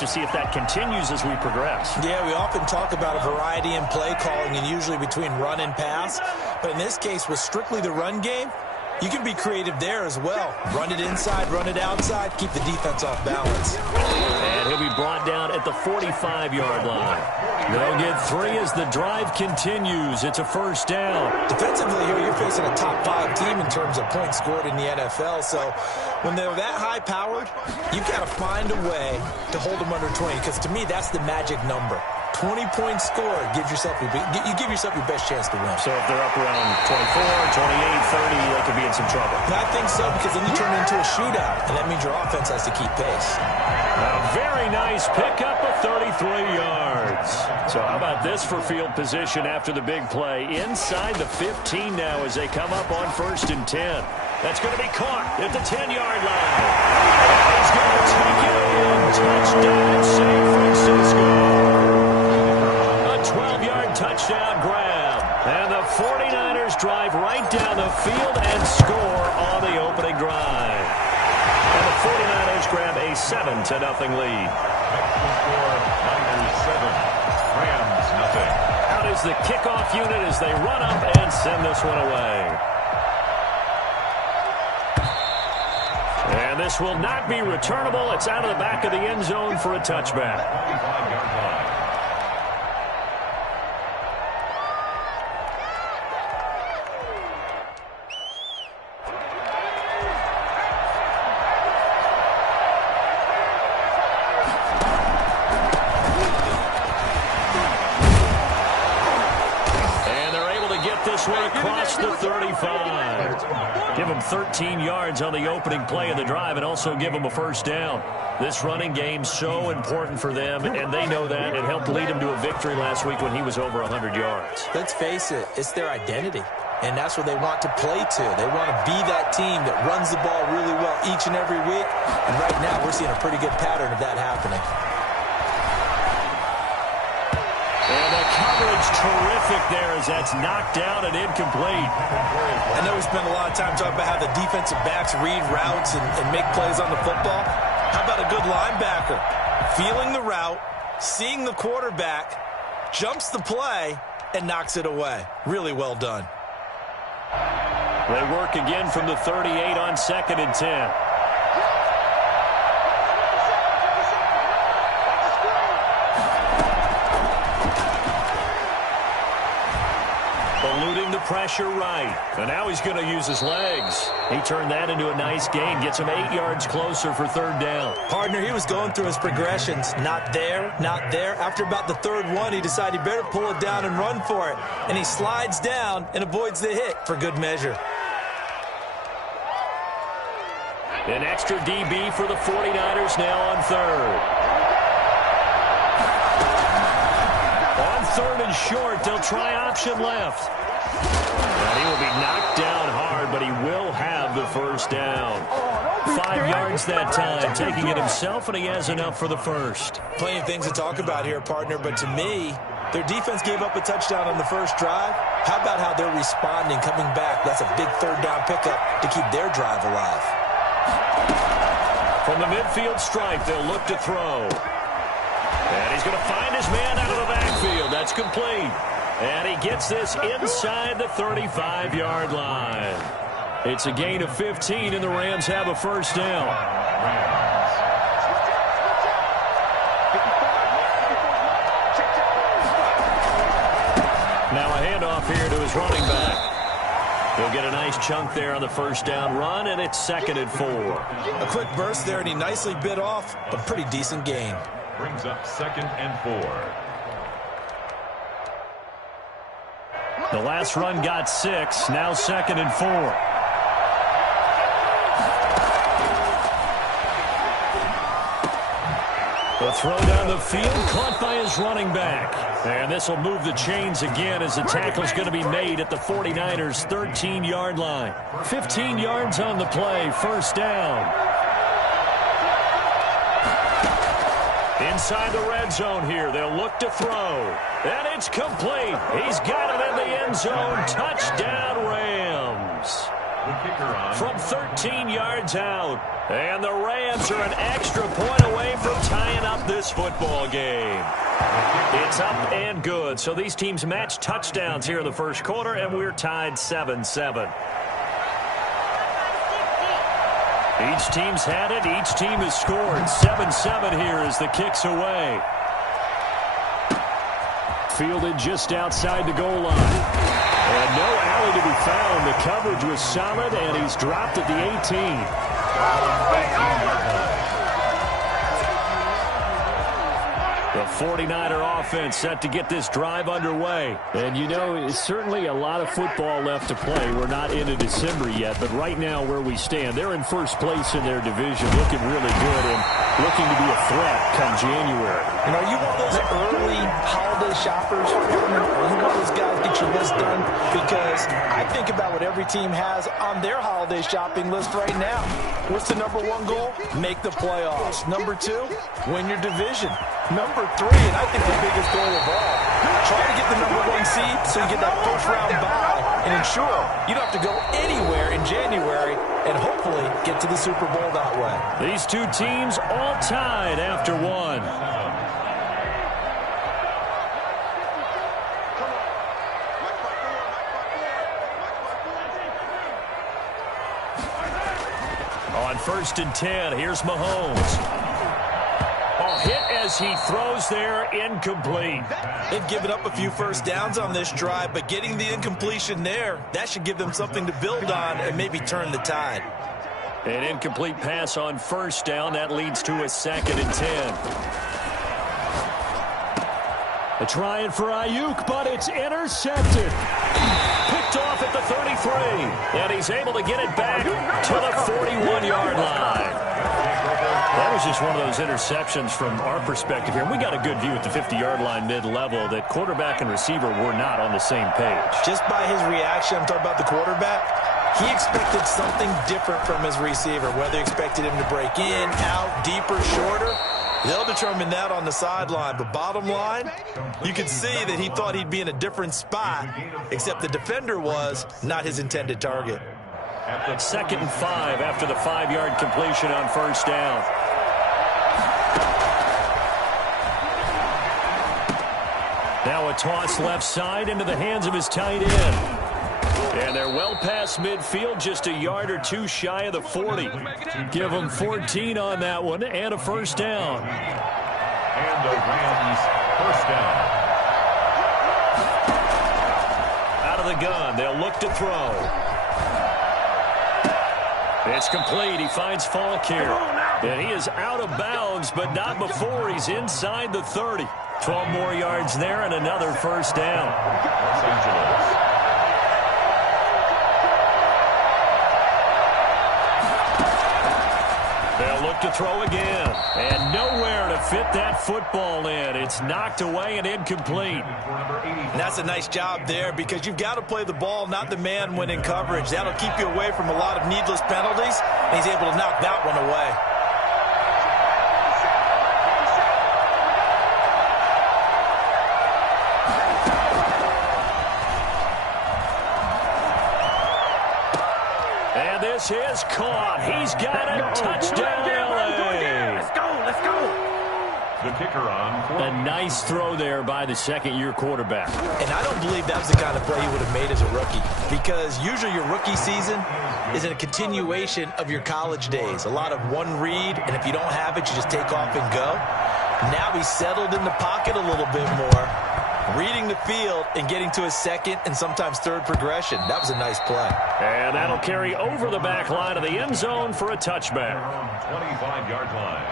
To see if that continues as we progress. Yeah, we often talk about a variety in play calling and usually between run and pass. But in this case, with strictly the run game, you can be creative there as well. Run it inside, run it outside, keep the defense off balance. And he'll be brought down at the 45-yard line. They'll get 3 as the drive continues. It's a first down. Defensively here, you're facing a top 5 team in terms of points scored in the NFL. So when they're that high-powered, you've got to find a way to hold them under 20. Because to me, that's the magic number. 20 points scored gives yourself you give yourself your best chance to win. So if they're up around 24, 28, 30, they could be in some trouble. And I think so, because then you turn it into a shootout, and that means your offense has to keep pace. A very nice pickup of 33 yards. So how about this for field position after the big play? Inside the 15 now as they come up on 1st and 10. That's going to be caught at the 10-yard line. He's going to take it in. Touchdown, San Francisco. 12-yard touchdown grab. And the 49ers drive right down the field and score on the opening drive. And the 49ers grab a 7-0 lead. Niners 7, Rams nothing. Out is the kickoff unit as they run up and send this one away. And this will not be returnable. It's out of the back of the end zone for a touchback. 25-yard line. Across the 35. Give them 13 yards on the opening play of the drive and also give them a first down. This running game's so important for them, and they know that. It helped lead them to a victory last week when he was over 100 yards. Let's face it, it's their identity, and that's what they want to play to. They want to be that team that runs the ball really well each and every week, and right now we're seeing a pretty good pattern of that happening. And the coverage terrific there as that's knocked down and incomplete. I know we spent a lot of time talking about how the defensive backs read routes and make plays on the football. How about a good linebacker? Feeling the route, seeing the quarterback, jumps the play, and knocks it away. Really well done. They work again from the 38 on 2nd and 10. Eluding the pressure right. And now he's going to use his legs. He turned that into a nice gain. Gets him 8 yards closer for 3rd down. Partner, he was going through his progressions. Not there, not there. After about the 3rd one, he decided he better pull it down and run for it. And he slides down and avoids the hit for good measure. An extra DB for the 49ers now on 3rd. On 3rd and short, they'll try option left. And he will be knocked down hard, but he will have the first down. 5 yards that time, taking it himself, and he has enough for the first. Plenty of things to talk about here, partner, but to me, their defense gave up a touchdown on the first drive. How about how they're responding, coming back? That's a big 3rd down pickup to keep their drive alive. From the midfield stripe, they'll look to throw. And he's going to find his man out of the backfield. That's complete. And he gets this inside the 35-yard line. It's a gain of 15, and the Rams have a first down. Now a handoff here to his running back. He'll get a nice chunk there on the first down run, and it's 2nd and 4. A quick burst there, and he nicely bit off a pretty decent gain. Brings up 2nd and 4. The last run got 6, now 2nd and 4. The throw down the field, caught by his running back. And this will move the chains again as the tackle's going to be made at the 49ers' 13-yard line. 15 yards on the play, first down. Inside the red zone here, they'll look to throw. And it's complete. He's got it in the end zone. Touchdown, Rams. from 13 yards out. And the Rams are an extra point away from tying up this football game. It's up and good. So these teams match touchdowns here in the first quarter, and we're tied 7-7. Each team's had it. Each team has scored. 7-7 here as the kick's away. Fielded just outside the goal line. And no alley to be found. The coverage was solid, and he's dropped at the 18. The 49er offense set to get this drive underway. And, you know, it's certainly a lot of football left to play. We're not into December yet, but right now where we stand, they're in first place in their division, looking really good and looking to be a threat come January. You know, you want those early holiday shoppers, or you want those guys get your list done, because I think about what every team has on their holiday shopping list right now. What's the number one goal? Make the playoffs. Number two, win your division. Number three, and I think the biggest goal of all, try to get the number one seed so you get that first round bye and ensure you don't have to go anywhere in January and hopefully get to the Super Bowl that way. These two teams all tied after one. On 1st and 10, here's Mahomes. Hit as he throws there, incomplete. They've given up a few first downs on this drive, but getting the incompletion there, that should give them something to build on and maybe turn the tide. An incomplete pass on 1st down. That leads to a 2nd and 10. A trying for Ayuk, but it's intercepted. Picked off at the 33. And he's able to get it back to the 41-yard line. That was just one of those interceptions from our perspective here. And we got a good view at the 50-yard line mid-level that quarterback and receiver were not on the same page. Just by his reaction, I'm talking about the quarterback, he expected something different from his receiver, whether he expected him to break in, out, deeper, shorter. They'll determine that on the sideline. But bottom line, you can see that he thought he'd be in a different spot, except the defender was not his intended target. 2nd and 5 after the 5-yard completion on 1st down. Now a toss left side into the hands of his tight end. And they're well past midfield, just a yard or two shy of the 40. Give them 14 on that one and a 1st down. And the Rams 1st down. Out of the gun, they'll look to throw. It's complete. He finds Falk here. And he is out of bounds, but not before he's inside the 30. 12 more yards there and another 1st down. Los Angeles. They'll look to throw again. And nowhere to fit that football in. It's knocked away and incomplete. And that's a nice job there, because you've got to play the ball, not the man when in coverage. That'll keep you away from a lot of needless penalties, and he's able to knock that one away. And this is caught. He's got a touchdown, LA. Let's go. The kicker on. A nice throw there by the 2nd-year quarterback. And I don't believe that was the kind of play he would have made as a rookie, because usually your rookie season is a continuation of your college days. A lot of one read, and if you don't have it, you just take off and go. Now he's settled in the pocket a little bit more, reading the field and getting to his 2nd and sometimes 3rd progression. That was a nice play. And that'll carry over the back line of the end zone for a touchback. 25-yard line.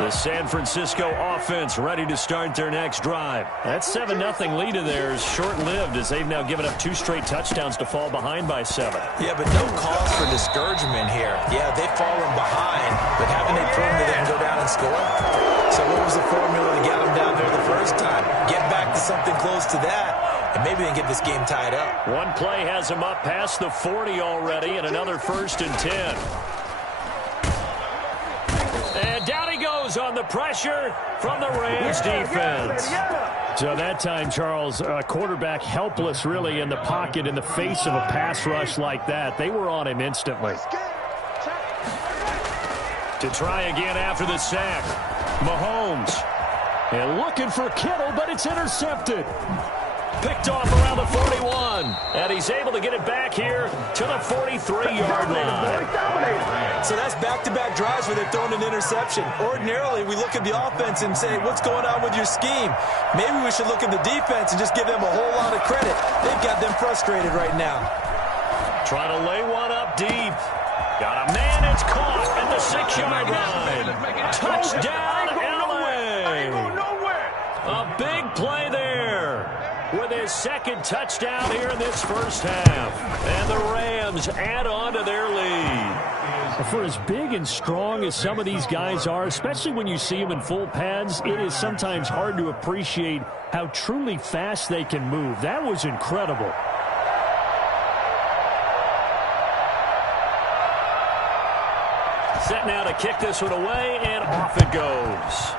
The San Francisco offense ready to start their next drive. That 7-0 lead of theirs short-lived, as they've now given up 2 straight touchdowns to fall behind by 7. Yeah, but no cause for discouragement here. Yeah, they've fallen behind, but haven't they proven that they can go down and score? So what was the formula to get them down there the first time? Get back to something close to that, and maybe they can get this game tied up. One play has them up past the 40 already, and another 1st and 10. And down he goes on the pressure from the Rams defense. So that time, Charles, quarterback helpless really in the pocket in the face of a pass rush like that. They were on him instantly. To try again after the sack, Mahomes. And looking for Kittle, but it's intercepted. Picked off around the 41. And he's able to get it back here to the 43-yard line. So that's back-to-back drives where they're throwing an interception. Ordinarily, we look at the offense and say, what's going on with your scheme? Maybe we should look at the defense and just give them a whole lot of credit. They've got them frustrated right now. Trying to lay one up deep. Got a man, it's caught at the 6-yard line. Touchdown, LA. A big play there with his second touchdown here in this first half. And the Rams add on to their lead. For as big and strong as some of these guys are, especially when you see them in full pads, it is sometimes hard to appreciate how truly fast they can move. That was incredible. Set now to kick this one away, and off it goes.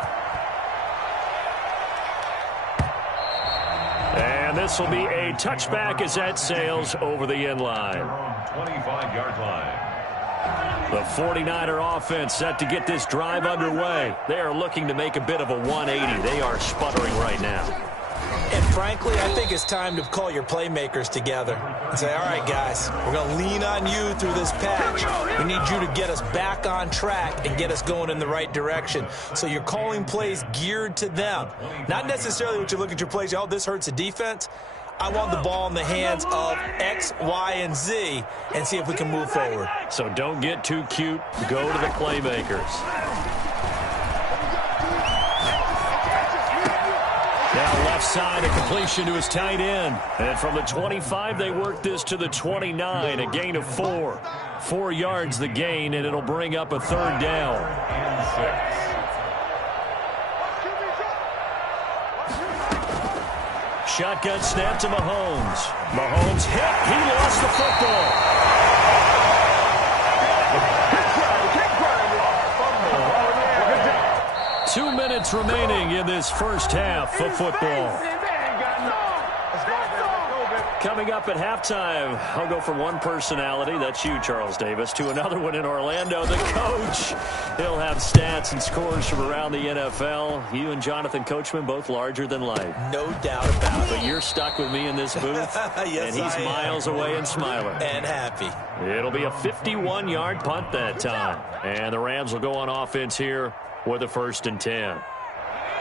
And this will be a touchback as that sails over the end line. 25-yard line. The 49er offense set to get this drive underway. They are looking to make a bit of a 180. They are sputtering right now. And frankly, I think it's time to call your playmakers together and say, all right, guys, we're going to lean on you through this patch. We need you to get us back on track and get us going in the right direction. So you're calling plays geared to them. Not necessarily what you look at your plays, oh, this hurts the defense. I want the ball in the hands of X, Y, and Z and see if we can move forward. So don't get too cute. Go to the playmakers. Now left side, a completion to his tight end. And from the 25, they work this to the 29, a gain of 4. 4 yards the gain, and it'll bring up a third down. Shotgun snap to Mahomes. Mahomes hit. He lost the football. 2 minutes remaining in this first half of football. Coming up at halftime, I'll go from one personality, that's you, Charles Davis, to another one in Orlando, the coach. He'll have stats and scores from around the NFL. You and Jonathan Coachman, both larger than life. No doubt about it. But you're stuck with me in this booth, yes, and he's miles away and smiling. And happy. It'll be a 51-yard punt that time. And the Rams will go on offense here with a 1st and 10.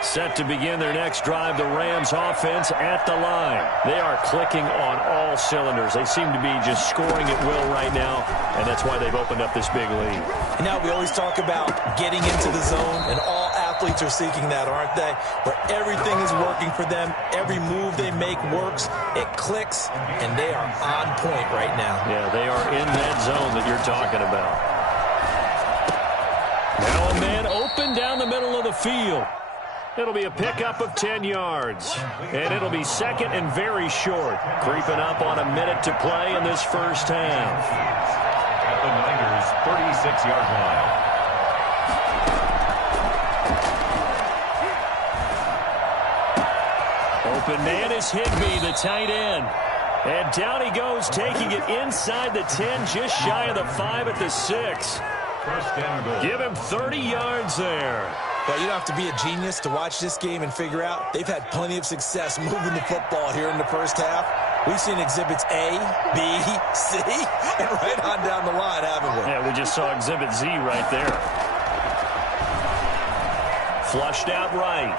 Set to begin their next drive, the Rams offense at the line. They are clicking on all cylinders. They seem to be just scoring at will right now, and that's why they've opened up this big lead. And now we always talk about getting into the zone, and all athletes are seeking that, aren't they? Where everything is working for them, every move they make works, it clicks, and they are on point right now. Yeah, they are in that zone that you're talking about. Now a man open down the middle of the field. It'll be a pickup of 10 yards. And it'll be second and very short. Creeping up on a minute to play in this first half. At the Niners' 36-yard line. Open man is Higbee, the tight end. And down he goes, taking it inside the 10, just shy of the 5 at the 6. First and goal. Give him 30 yards there. But you don't have to be a genius to watch this game and figure out they've had plenty of success moving the football here in the first half. We've seen exhibits A, B, C, and right on down the line, haven't we? Yeah, we just saw exhibit Z right there. Flushed out right.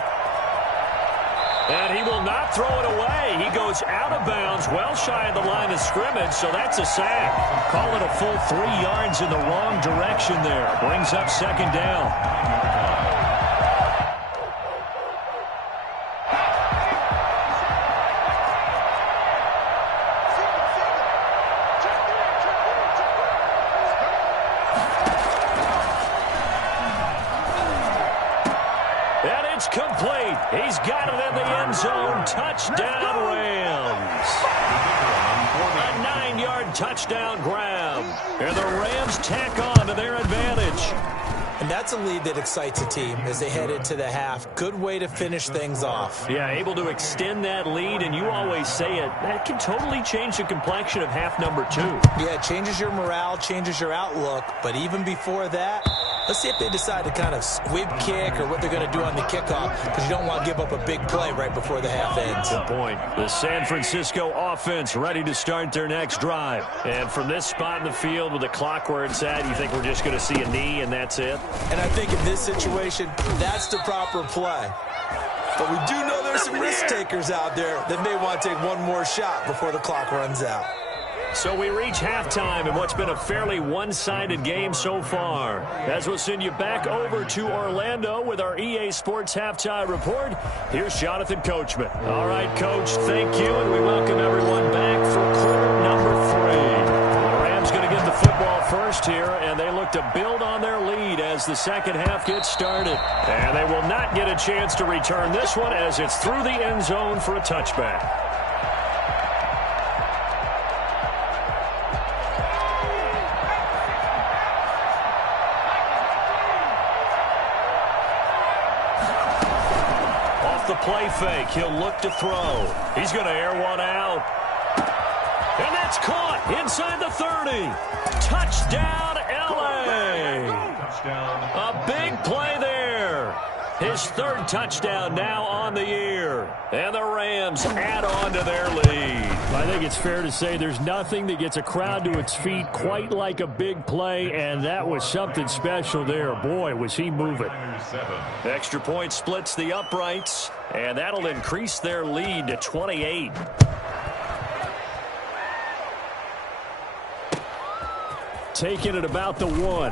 And he will not throw it away. He goes out of bounds, well shy of the line of scrimmage, so that's a sack. Call it a full 3 yards in the wrong direction there. Brings up second down. Complete. He's got it in the end zone. Touchdown, Rams. A 9-yard touchdown grab. And the Rams tack on to their advantage. And that's a lead that excites a team as they head into the half. Good way to finish things off. Yeah, able to extend that lead, and you always say it, that can totally change the complexion of half number 2. Yeah, it changes your morale, changes your outlook, but even before that, let's see if they decide to kind of squib kick or what they're going to do on the kickoff, because you don't want to give up a big play right before the half ends. Good point. The San Francisco offense ready to start their next drive. And from this spot in the field with the clock where it's at, you think we're just going to see a knee and that's it? And I think in this situation, that's the proper play. But we do know there's some risk takers out there that may want to take one more shot before the clock runs out. So we reach halftime in what's been a fairly one-sided game so far. As we'll send you back over to Orlando with our EA Sports Halftime Report, here's Jonathan Coachman. All right, Coach, thank you, and we welcome everyone back for quarter number 3. The Rams going to get the football first here, and they look to build on their lead as the second half gets started. And they will not get a chance to return this one as it's through the end zone for a touchback. Play fake. He'll look to throw. He's going to air one out. And that's caught inside the 30. Touchdown, L.A. A big play there. His 3rd touchdown now on the year. And the Rams add on to their lead. I think it's fair to say there's nothing that gets a crowd to its feet quite like a big play, and that was something special there. Boy, was he moving. Extra point splits the uprights, and that'll increase their lead to 28. Taking it about the 1.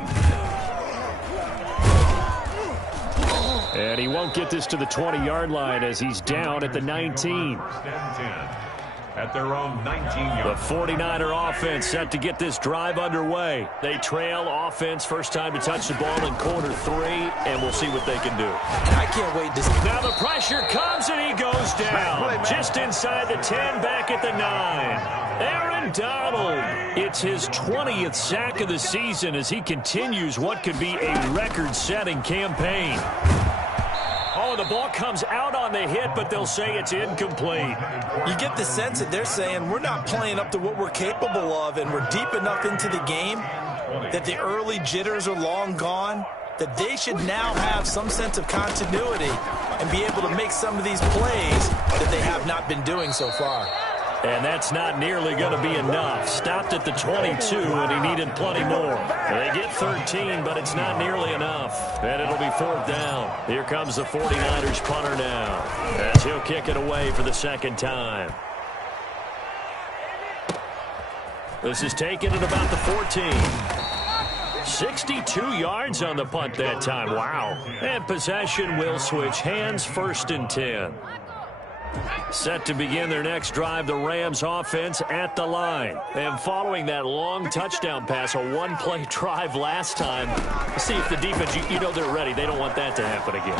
And he won't get this to the 20-yard line as he's down at the 19. At their own 19-yard. The 49er offense set to get this drive underway. They trail offense, first time to touch the ball in quarter 3, and we'll see what they can do. I can't wait to see. Now the pressure comes, and he goes down. Just inside the 10, back at the 9. Aaron Donald. It's his 20th sack of the season as he continues what could be a record-setting campaign. Oh, the ball comes out on the hit, but they'll say it's incomplete. You get the sense that they're saying we're not playing up to what we're capable of, and we're deep enough into the game that the early jitters are long gone, that they should now have some sense of continuity and be able to make some of these plays that they have not been doing so far. And that's not nearly going to be enough. Stopped at the 22, and he needed plenty more. They get 13, but it's not nearly enough. And it'll be 4th down. Here comes the 49ers punter now, as he'll kick it away for the 2nd time. This is taken at about the 14. 62 yards on the punt that time. Wow. And possession will switch hands, 1st and 10. Set to begin their next drive, the Rams offense at the line. And following that long touchdown pass, a one-play drive last time, see if the defense, you know they're ready. They don't want that to happen again.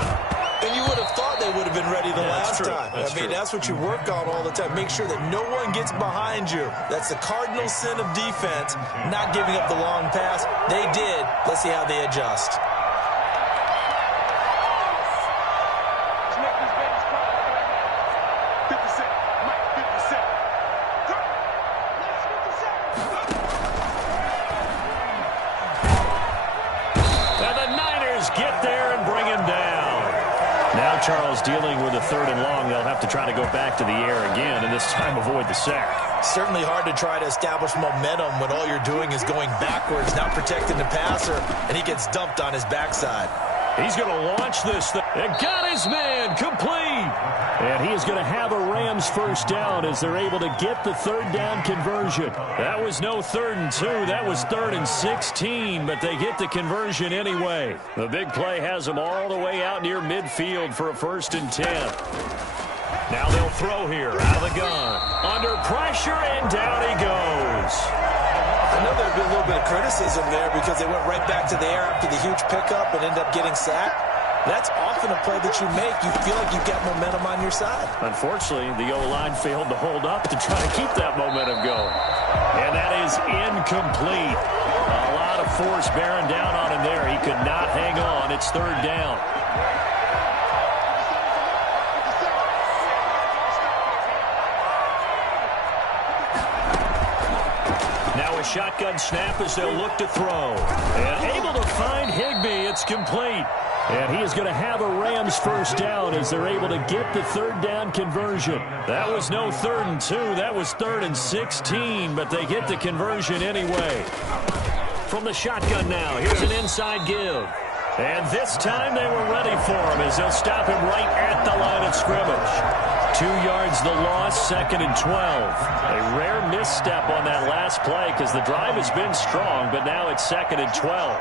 And you would have thought they would have been ready the last time. I mean, that's what you work on all the time. Make sure that no one gets behind you. That's the cardinal sin of defense, not giving up the long pass. They did. Let's see how they adjust. Charles dealing with a 3rd and long. They'll have to try to go back to the air again, and this time avoid the sack. Certainly hard to try to establish momentum when all you're doing is going backwards, not protecting the passer, and he gets dumped on his backside. He's going to launch this thing. And got his man complete. And he is going to have a Rams 1st down as they're able to get the 3rd down conversion. That was no 3rd and 2. That was 3rd and 16, but they get the conversion anyway. The big play has them all the way out near midfield for a 1st and 10. Now they'll throw here out of the gun. Under pressure, and down he goes. I know there'd be a little bit of criticism there because they went right back to the air after the huge pickup and ended up getting sacked. That's often a play that you make. You feel like you've got momentum on your side. Unfortunately, the O-line failed to hold up to try to keep that momentum going. And that is incomplete. A lot lot of force bearing down on him there. He could not hang on. It's third down. Now a shotgun snap as they'll look to throw. And able to find Higbee. It's complete. And he is going to have a Rams first down as they're able to get the third down conversion. That was no 3rd and 2. That was 3rd and 16, but they get the conversion anyway. From the shotgun now, here's an inside give. And this time they were ready for him as they'll stop him right at the line of scrimmage. 2 yards the loss, 2nd and 12. A rare misstep on that last play because the drive has been strong, but now it's 2nd and 12.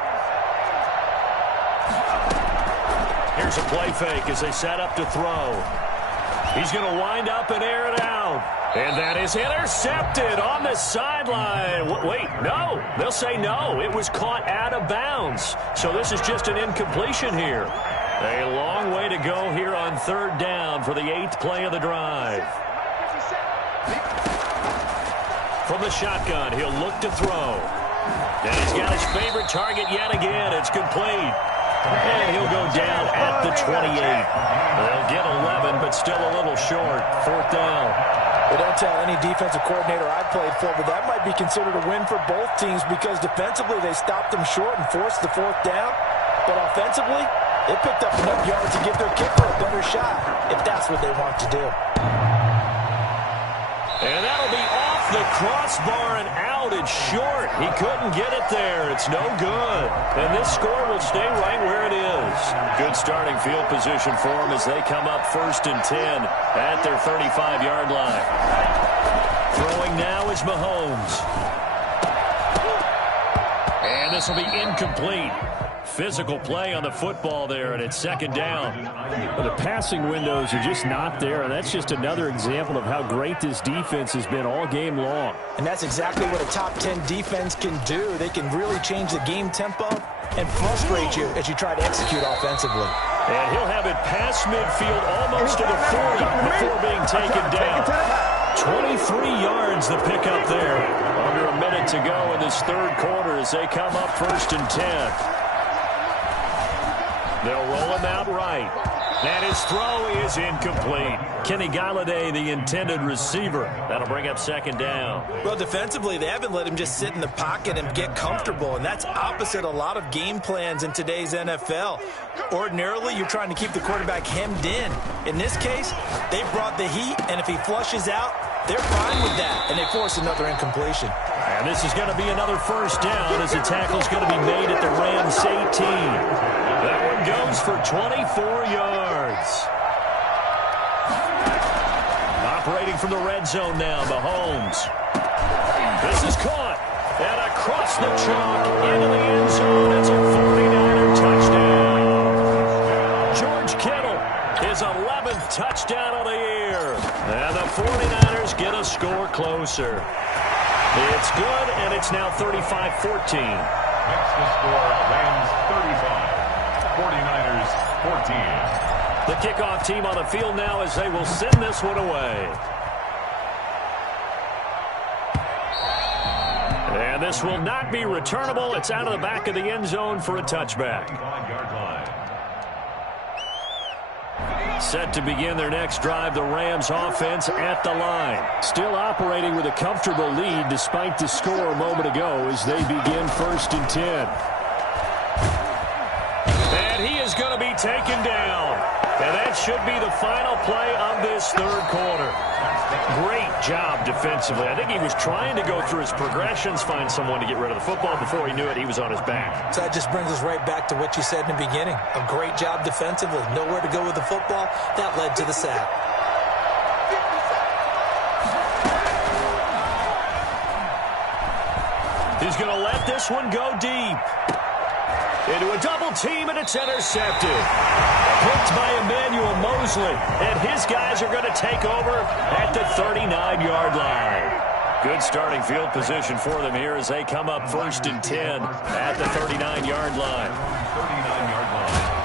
Here's a play fake as they set up to throw. He's going to wind up and air it out. And that is intercepted on the sideline. Wait, no. They'll say no. It was caught out of bounds. So this is just an incompletion here. A long way to go here on third down for the 8th play of the drive. From the shotgun, he'll look to throw. And he's got his favorite target yet again. It's complete. And he'll go down at the 28. They'll get 11, but still a little short. 4th down. They don't tell any defensive coordinator I've played for, but that might be considered a win for both teams because defensively they stopped them short and forced the 4th down. But offensively, they picked up enough yards to give their kicker a better shot if that's what they want to do. And that'll be off the crossbar and out. It's short. He couldn't get it there. It's no good. And this score will stay right where it is. Good starting field position for them as they come up 1st and 10 at their 35-yard line. Throwing now is Mahomes. And this will be incomplete. Physical play on the football there, and it's 2nd down. Well, the passing windows are just not there, and that's just another example of how great this defense has been all game long. And that's exactly what a top 10 defense can do. They can really change the game tempo and frustrate you as you try to execute offensively. And he'll have it past midfield almost to the 40 before being taken down. 23 yards the pickup there. Under a minute to go in this 3rd quarter as they come up 1st and 10. They'll roll him out right. And his throw is incomplete. Kenny Golladay, the intended receiver. That'll bring up 2nd down. Well, defensively, they haven't let him just sit in the pocket and get comfortable, and that's opposite a lot of game plans in today's NFL. Ordinarily, you're trying to keep the quarterback hemmed in. In this case, they brought the heat, and if he flushes out, they're fine with that, and they force another incompletion. And this is going to be another 1st down as the tackle's going to be made at the Rams 18. That one goes for 24 yards. Operating from the red zone now, Mahomes. This is caught. And across the chalk into the end zone. It's a 49er touchdown. George Kittle, his 11th touchdown of the year. And the 49ers get a score closer. It's good, and it's now 35-14. Next to score, Rams 35, 49ers 14. The kickoff team on the field now as they will send this one away. And this will not be returnable. It's out of the back of the end zone for a touchback. 5-yard line. Set to begin their next drive, the Rams offense at the line. Still operating with a comfortable lead despite the score a moment ago as they begin 1st and 10. And he is going to be taken down. And that should be the final play of this 3rd quarter. Great job defensively. I think he was trying to go through his progressions, find someone to get rid of the football. Before he knew it, he was on his back. So that just brings us right back to what you said in the beginning. A great job defensively. Nowhere to go with the football. That led to the sack. He's going to let this one go deep. Into a double team, and it's intercepted. Picked by Emmanuel Mosley, and his guys are going to take over at the 39-yard line. Good starting field position for them here as they come up 1st and 10 at the 39-yard line. 39-yard line.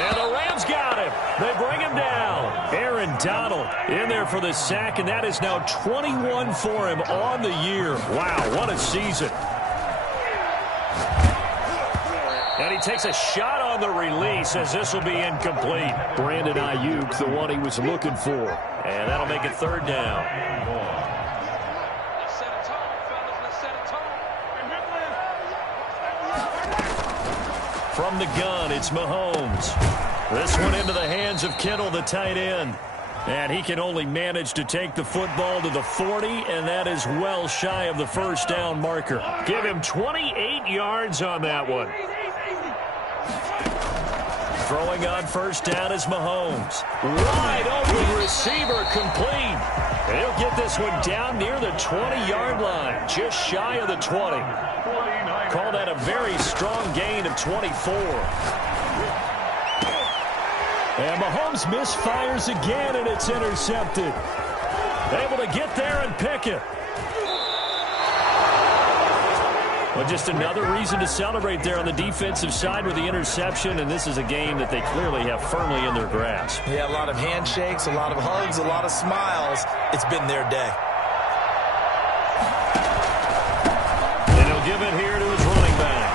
And the Rams got him. They bring him down. Aaron Donald in there for the sack, and that is now 21 for him on the year. Wow, what a season. he takes a shot on the release as this will be incomplete. Brandon Ayuk, the one he was looking for. And that'll make it third down. Let's set a tone, fellas. Let's set a tone. From the gun, it's Mahomes. This one into the hands of Kittle, the tight end. And he can only manage to take the football to the 40, and that is well shy of the first down marker. Give him 28 yards on that one. Throwing on first down is Mahomes. Wide open receiver complete. And he'll get this one down near the 20-yard line, just shy of the 20. Call that a very strong gain of 24. And Mahomes misfires again, and it's intercepted. Able to get there and pick it. Well, just another reason to celebrate there on the defensive side with the interception, and this is a game that they clearly have firmly in their grasp. Yeah, a lot of handshakes, a lot of hugs, a lot of smiles. It's been their day. And he'll give it here to his running back.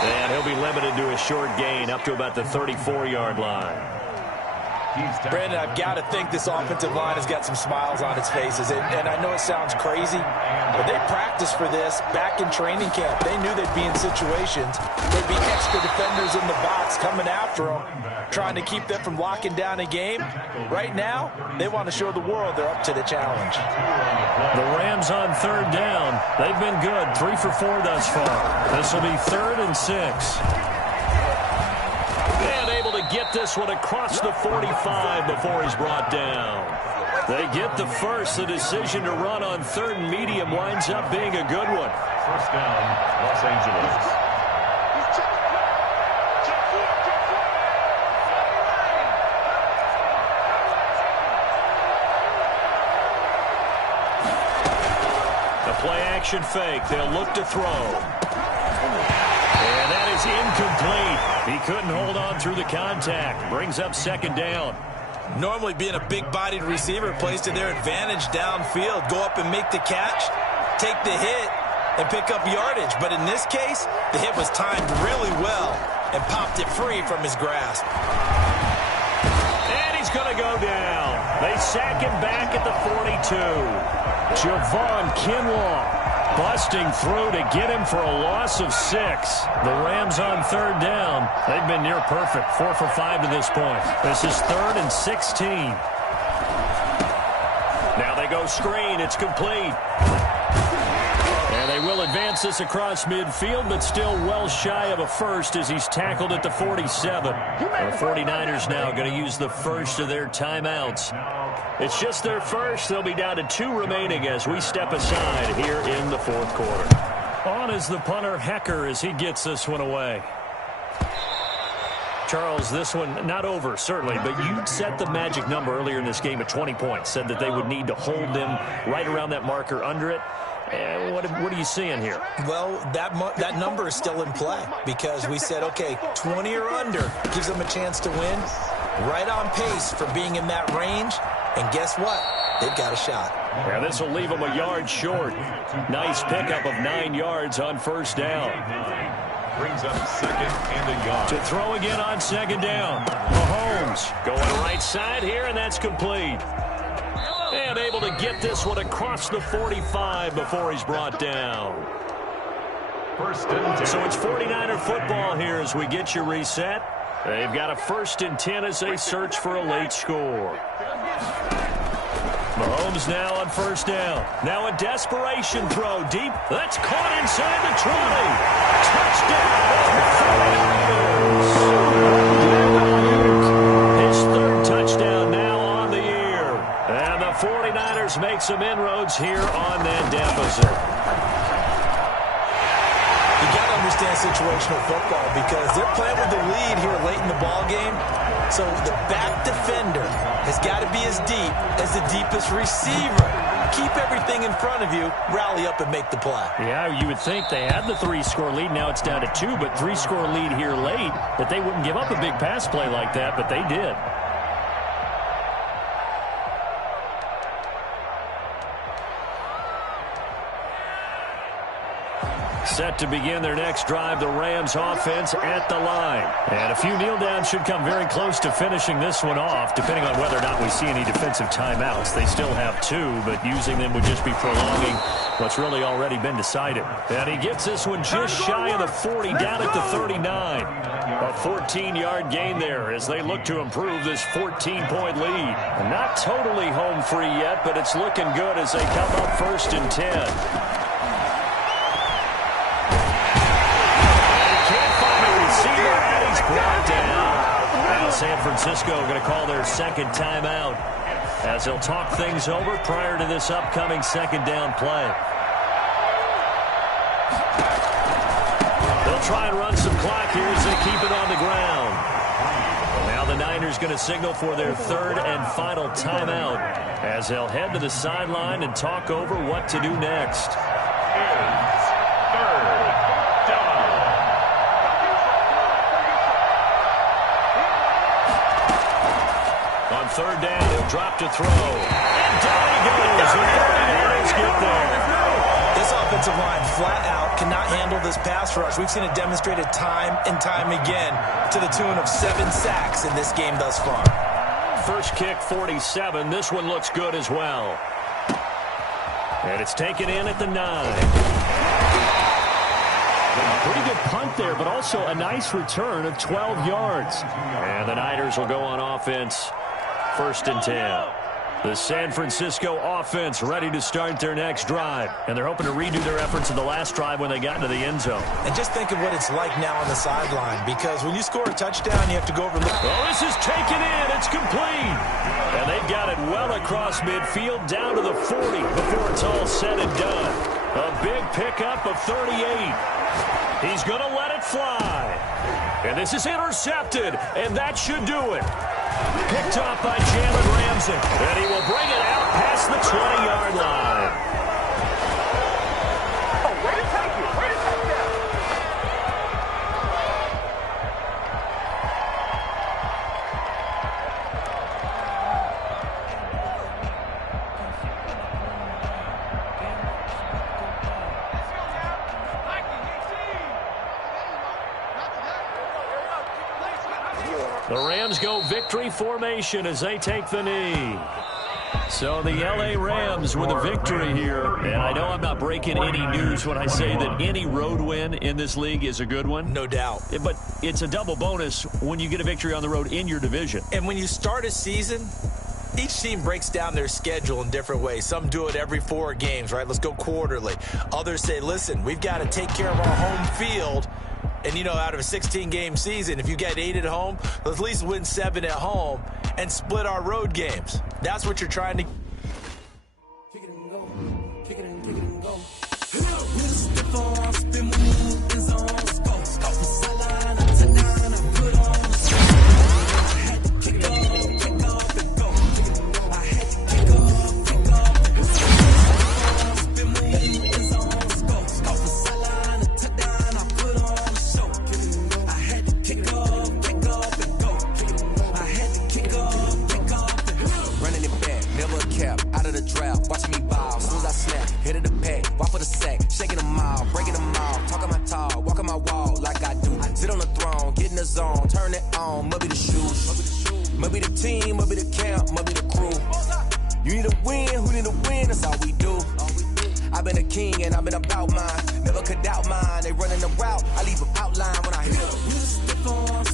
And he'll be limited to a short gain up to about the 34-yard line. Brandon, I've got to think this offensive line has got some smiles on its faces. And I know it sounds crazy, but they practiced for this back in training camp. They knew they'd be in situations. There'd be extra defenders in the box coming after them, trying to keep them from locking down a game. Right now, they want to show the world they're up to the challenge. The Rams on third down. They've been good, 3 for 4 thus far. This will be 3rd and 6. And able to get this one across the 45 before he's brought down. They get the first. The decision to run on 3rd and medium winds up being a good one. First down, Los Angeles. The play action fake. They'll look to throw. And that is incomplete. He couldn't hold on through the contact. Brings up 2nd down. Normally being a big-bodied receiver plays to their advantage downfield. Go up and make the catch, take the hit, and pick up yardage. But in this case, the hit was timed really well and popped it free from his grasp. And he's going to go down. They sack him back at the 42. Javon Kinlaw busting through to get him for a loss of 6. The Rams on 3rd down. They've been near perfect, 4 for 5 to this point. This is 3rd and 16. Now they go screen. It's complete. And they will advance this across midfield, but still well shy of a first as he's tackled at the 47. The 49ers now going to use the first of their timeouts. It's just their first. They'll be down to 2 remaining as we step aside here in the 4th quarter. On is the punter, Hecker, as he gets this one away. Charles, this one not over, certainly, but you set the magic number earlier in this game at 20 points, said that they would need to hold them right around that marker under it. What are you seeing here? Well, that number is still in play because we said, okay, 20 or under gives them a chance to win. Right on pace for being in that range. And guess what? They've got a shot. Yeah, this will leave them a yard short. Nice pickup of 9 yards on first down. Brings up 2nd and a yard. To throw again on 2nd down. Mahomes going right side here, and that's complete. And able to get this one across the 45 before he's brought down. First and 10. So it's 49er football here as we get you reset. They've got a 1st and 10 as they search for a late score. Mahomes now on first down. Now a desperation throw deep. That's caught inside the 20. Touchdown! His 3rd touchdown now on the year. And the 49ers make some inroads here on that deficit. You got to understand situational football because they're playing with the lead here late in the ball game. So the back defender has got to be as deep as the deepest receiver. Keep everything in front of you, rally up and make the play. Yeah, you would think they had the 3-score lead. Now it's down to 2, but 3-score lead here late, that they wouldn't give up a big pass play like that, but they did. Set to begin their next drive, the Rams offense at the line. And a few kneel downs should come very close to finishing this one off, depending on whether or not we see any defensive timeouts. They still have 2, but using them would just be prolonging what's really already been decided. And he gets this one just shy of the 40, down at the 39. A 14-yard gain there as they look to improve this 14-point lead. And not totally home free yet, but it's looking good as they come up 1st and 10. Brought down. Now San Francisco going to call their second timeout as they'll talk things over prior to this upcoming second down play. They'll try and run some clock here as they keep it on the ground. Now the Niners going to signal for their 3rd and final timeout as they'll head to the sideline and talk over what to do next. Third down, he'll drop to throw. And down he goes. The 39ers get there. This offensive line flat out cannot handle this pass rush. We've seen it demonstrated time and time again to the tune of 7 sacks in this game thus far. First kick, 47. This one looks good as well. And it's taken in at the 9. Pretty good punt there, but also a nice return of 12 yards. And the Niners will go on offense. 1st and 10. The San Francisco offense ready to start their next drive. And they're hoping to redo their efforts in the last drive when they got into the end zone. And just think of what it's like now on the sideline, because when you score a touchdown, you have to go over and look. Oh, this is taken in. It's complete. And they've got it well across midfield down to the 40 before it's all said and done. A big pickup of 38. He's going to let it fly. And this is intercepted, and that should do it. Picked off by Jalen Ramsey. And he will bring it out past the 20-yard line. Oh, way to take it. Way to take that. The Rams go victory formation as they take the knee. So the L.A. Rams with a victory here. And I know I'm not breaking any news when I say that any road win in this league is a good one. No doubt. But it's a double bonus when you get a victory on the road in your division. And when you start a season, each team breaks down their schedule in different ways. Some do it every 4 games, right? Let's go quarterly. Others say, listen, we've got to take care of our home field. And, you know, out of a 16-game season, if you get 8 at home, let's at least win 7 at home and split our road games. That's what you're trying to... Kick it and go. Kick it and go. I've been a king and I've been about mine. Never could doubt mine. They running the route. I leave them outline when I hit them.